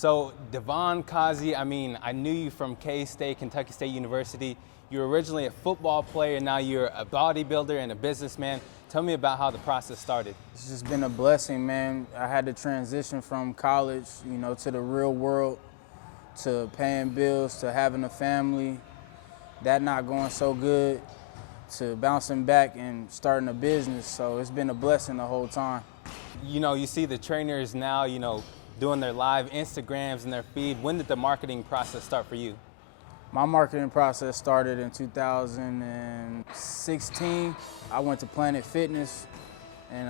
So DeVon Causey, I mean, I knew you from K-State, Kentucky State University. You were originally a football player, now you're a bodybuilder and a businessman. Tell me about how the process started. It's just been a blessing, man. I had to transition from college, to the real world, to paying bills, to having a family, that not going so good, to bouncing back and starting a business. So it's been a blessing the whole time. You see the trainers now, doing their live Instagrams and their feed. When did the marketing process start for you? My marketing process started in 2016. I went to Planet Fitness and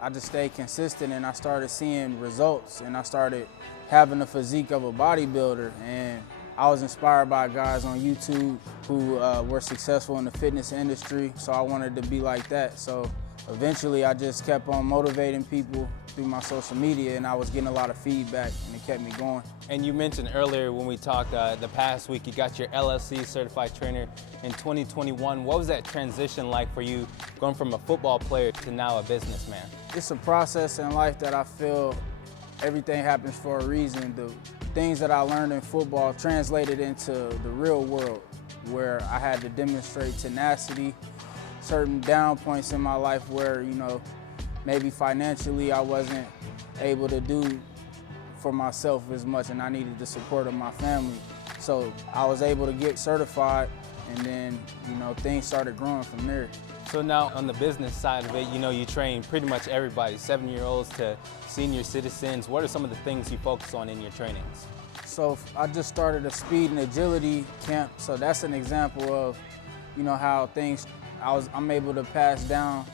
I just stayed consistent, and I started seeing results, and I started having the physique of a bodybuilder. And I was inspired by guys on YouTube who were successful in the fitness industry, so I wanted to be like that. So eventually I just kept on motivating people through my social media, and I was getting a lot of feedback, and it kept me going. And you mentioned earlier when we talked the past week, you got your LLC certified trainer in 2021. What was that transition like for you, going from a football player to now a businessman? It's a process in life that I feel everything happens for a reason. The things that I learned in football translated into the real world, where I had to demonstrate tenacity, certain down points in my life where, maybe financially I wasn't able to do for myself as much, and I needed the support of my family. So I was able to get certified, and then, things started growing from there. So now on the business side of it, you train pretty much everybody, 7-year-olds to senior citizens. What are some of the things you focus on in your trainings? So I just started a speed and agility camp. So that's an example of, how I'm able to pass down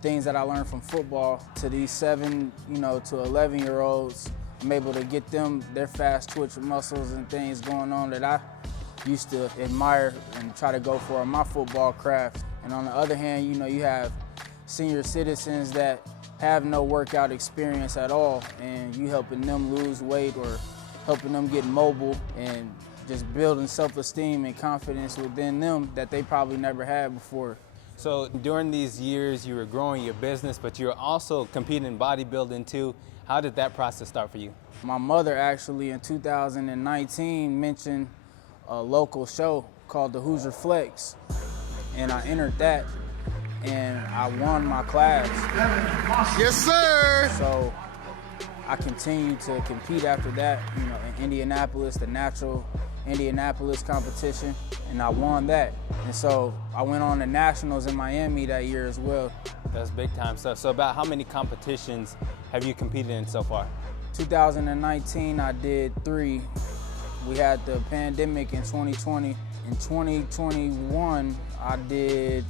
things that I learned from football to these 7, to 11-year-olds. I'm able to get them their fast twitch muscles and things going on that I used to admire and try to go for in my football craft. And on the other hand, you have senior citizens that have no workout experience at all, and you helping them lose weight or helping them get mobile and just building self-esteem and confidence within them that they probably never had before. So during these years, you were growing your business, but you were also competing in bodybuilding too. How did that process start for you? My mother actually in 2019 mentioned a local show called the Hoosier Flex, and I entered that, and I won my class. Yes, sir! So I continued to compete after that, in Indianapolis, the natural Indianapolis competition, and I won that. And so I went on to nationals in Miami that year as well. That's big time stuff. So about how many competitions have you competed in so far? 2019, I did 3. We had the pandemic in 2020. In 2021, I did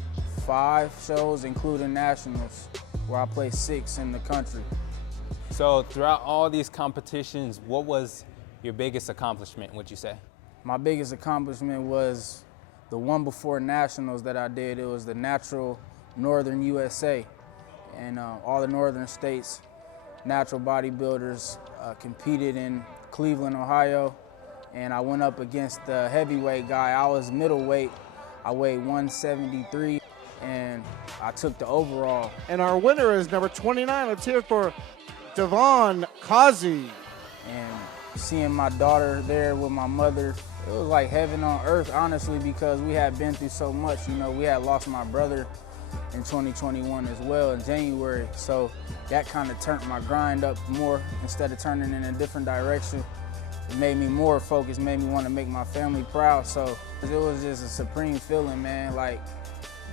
5 shows, including nationals, where I placed 6 in the country. So throughout all these competitions, what was your biggest accomplishment, would you say? My biggest accomplishment was the one before nationals that I did. It was the natural Northern USA, and all the northern states natural bodybuilders competed in Cleveland, Ohio, and I went up against the heavyweight guy. I was middleweight. I weighed 173, and I took the overall. And our winner is number 29. Let's hear it for DeVon Causey. And seeing my daughter there with my mother, it was like heaven on earth, honestly, because we had been through so much. We had lost my brother in 2021 as well in January. So that kind of turned my grind up more instead of turning in a different direction. It made me more focused, made me want to make my family proud. So it was just a supreme feeling, man. Like,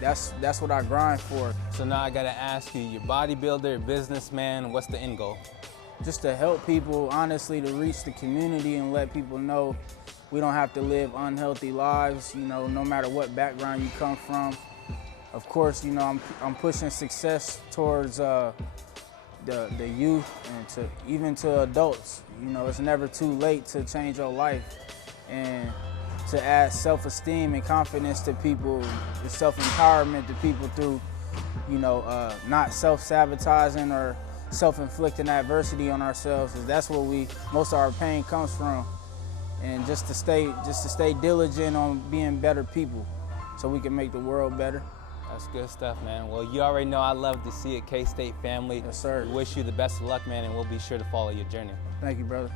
that's what I grind for. So now I gotta ask you, you're bodybuilder, businessman, what's the end goal? Just to help people, honestly, to reach the community and let people know we don't have to live unhealthy lives, no matter what background you come from. Of course, I'm pushing success towards the youth and even to adults. It's never too late to change your life, and to add self-esteem and confidence to people, and self-empowerment to people through, not self-sabotaging or self-inflicting adversity on ourselves. That's where most of our pain comes from. And just to stay diligent on being better people so we can make the world better. That's good stuff, man. Well, you already know I love to see it, K-State family. Yes, sir. We wish you the best of luck, man, and we'll be sure to follow your journey. Thank you, brother.